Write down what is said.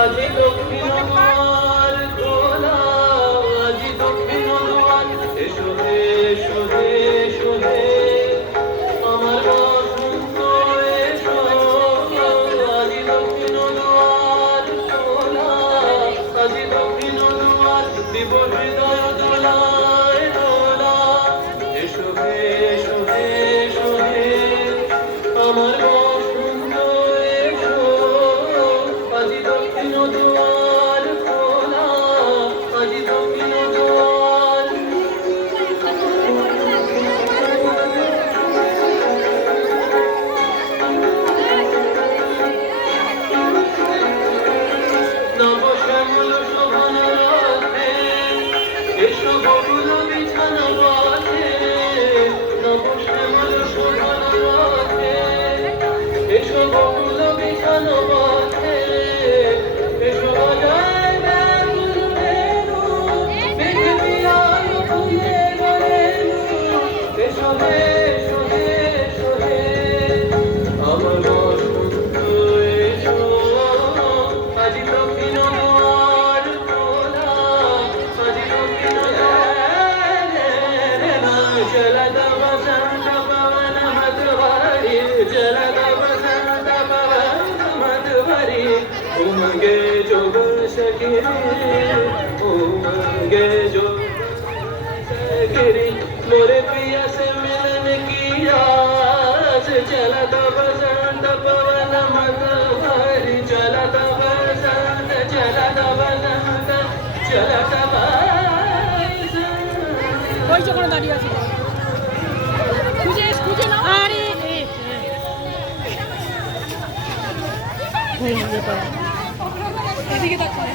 আজি দক্ষিণ দুয়ার খোলা, আজি দক্ষিণ দুয়ার, এসো হে এসো হে এসো হে আমার বসন্ত এসো। আজি দক্ষিণ দুয়ার খোলা, আজি দক্ষিণ দুয়ার, দিব হৃদয় দোলায় দোলা। এসো হে এসো হে এসো হে আমার বসন্ত এসো। আজি দক্ষিণ দুয়ার খোলা, আজি দক্ষিণ দুয়ার। নব শ্যামল শোভন রাধে, এসো বকুল বিছানা বাঁধে। নব শ্যামল শোভন রাধে, এসো বকুল বিছানা বাঁধে। এসো বাজায় ব্যাকুল বেণু, মেঘ পিয়ায় ফুলে গড়েনু। এসো হে এসো হে এসো হে আমার বসন্ত এসো। আজি দক্ষিণ দুয়ার খোলা, আজি দক্ষিণ চলদ বসন্ত পवन মধুবরি, চলদ বসন্ত পवन মধুবরি। उमंगे जो सके, उमंगे जो सके, मोरे पिया से मिलन की आस। चलत बसंत पवन मधुबरी, चलत बसंत, चलत बसंत, चलत बसंत। ওই যে কোনো দাঁড়িয়ে আছে, খুঁজে খুঁজে নাও। আরে এদিকে তাকাও।